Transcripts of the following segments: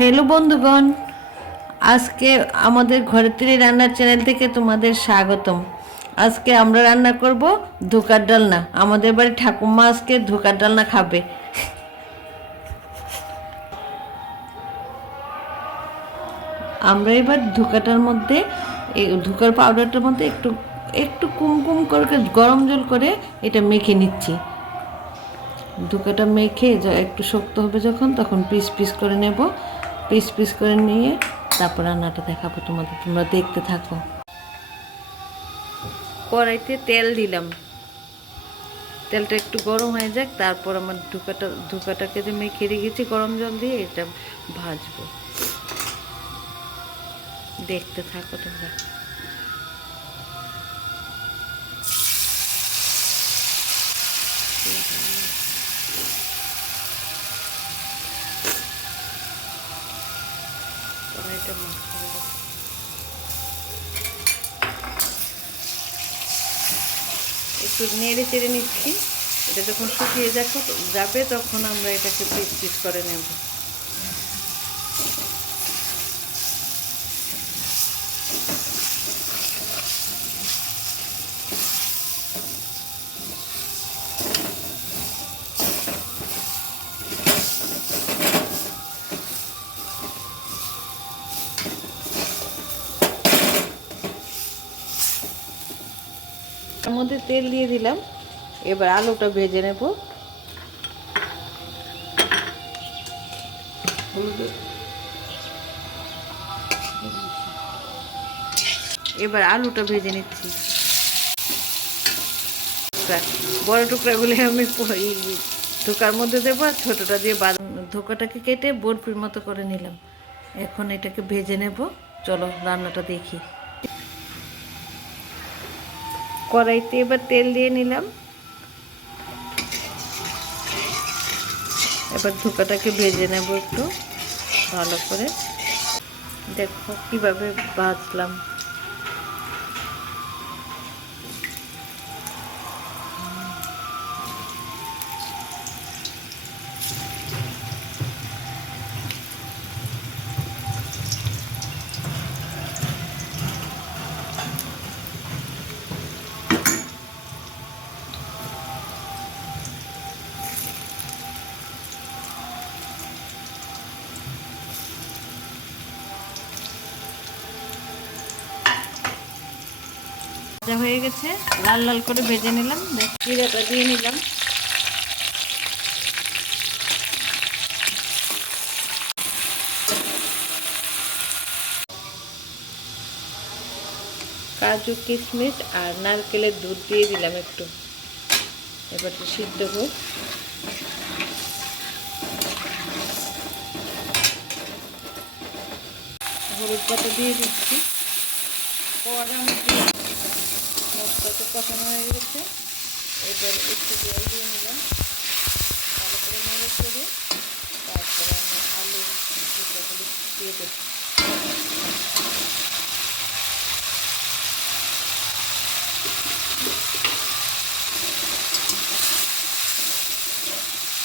Hello বন্ধুগণ, আজকে আমাদের ঘরের তৈরি রান্নার চ্যানেল থেকে তোমাদের স্বাগতম। আজকে আমরা রান্না করব ধোকার ডালনা। আমাদের বাড়ি ঠাকুমা আজকে ধোকার ডালনা খাবে। আমরা এবার ধোকাটার মধ্যে ধোকার পাউডারটার মধ্যে একটু একটু কুমকুম করে গরম জল করে এটা মেখে নিচ্ছি। ধোকাটা মেখে একটু শক্ত হবে যখন, তখন পিস পিস করে নেব। পিস পিস করে নিয়ে তারপর রান্নাটা দেখাবো তোমাদের, তোমরা দেখতে থাকো। কড়াইতে তেল দিলাম, তেলটা একটু গরম হয়ে যাক, তারপর আমার ধোকাটাকে যে মেখে রেখেছি গরম জল দিয়ে এটা ভাজবো। দেখতে থাকো তোমরা। কড়াইটা একটু নেড়ে চেড়ে নিচ্ছি। এটা যখন শুকিয়ে যাবে তখন আমরা এটাকে পিস পিস করে নেব। তার মধ্যে তেল দিয়ে দিলাম, এবার আলুটা ভেজে নেব। এবার আলুটা ভেজে নিচ্ছি। বড় টুকরাগুলো আমি ধোকার মধ্যে দেবো, আর ছোটোটা দিয়ে ধোকাটাকে কেটে বরফির মতো করে নিলাম। এখন এটাকে ভেজে নেব। চলো রান্নাটা দেখি। কড়াইতে এবার তেল দিয়ে নিলাম। এবার ধোকাটাকে ভেজে নেব একটু ভালো করে। দেখো কিভাবে ভাজলাম। ভাজা হয়ে গেছে, লাল লাল করে ভেজে নিলাম। জিরাটা দিয়ে নিলাম। কাজু কিশমিশ আর নারকেলের দুধ দিয়ে দিলাম একটু। এবার সিদ্ধ হোক। হলুদ পাতা দিয়ে দিচ্ছি। মশলাটা কষানো হয়ে গেছে, এবার একটু জল দিয়ে নিলাম ভালো করে নেড়ে চেড়ে। তারপরে আমি আলু টুকরাগুলো দিয়ে দেব।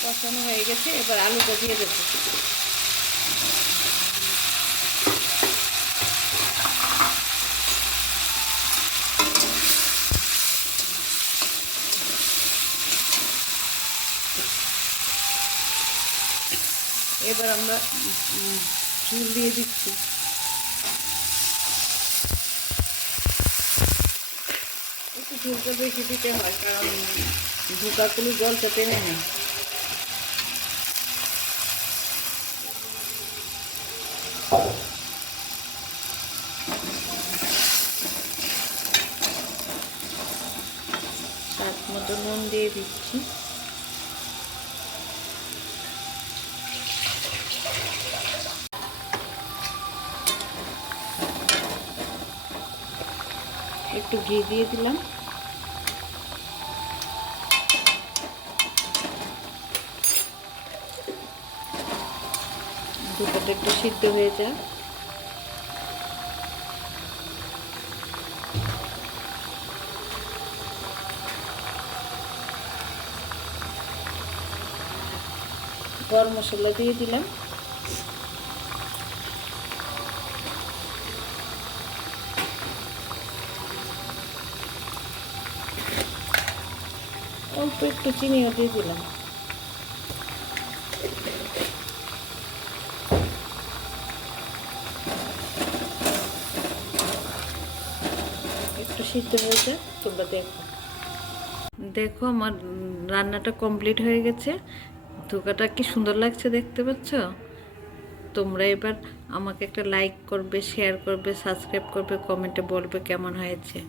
কষানো হয়ে গেছে, এবার আলুটা দিয়ে দেবো। এবার আমরা ঝোল দিয়ে দিচ্ছি। একটু ঝোলটা বেশি দিতে হয়, কারণ ধোকাগুলো জলটা টেনে নেয়। স্বাদ মতো নুন দিয়ে দিচ্ছি। একটু ঘি দিয়ে দিলাম। ধোকাটা একটু সিদ্ধ হয়ে যায়। গরম মশলা দিয়ে দিলাম। অল্প একটু চিনিও দিয়ে দিলাম। একটু সিদ্ধ হয়ে যায়, তোমরা দেখো। দেখো আমার রান্নাটা কমপ্লিট হয়ে গেছে। ধোকাটা কি সুন্দর লাগছে দেখতে পাচ্ছ? তোমরা এবার আমাকে একটা লাইক করবে, শেয়ার করবে, সাবস্ক্রাইব করবে, কমেন্টে বলবে কেমন হয়েছে।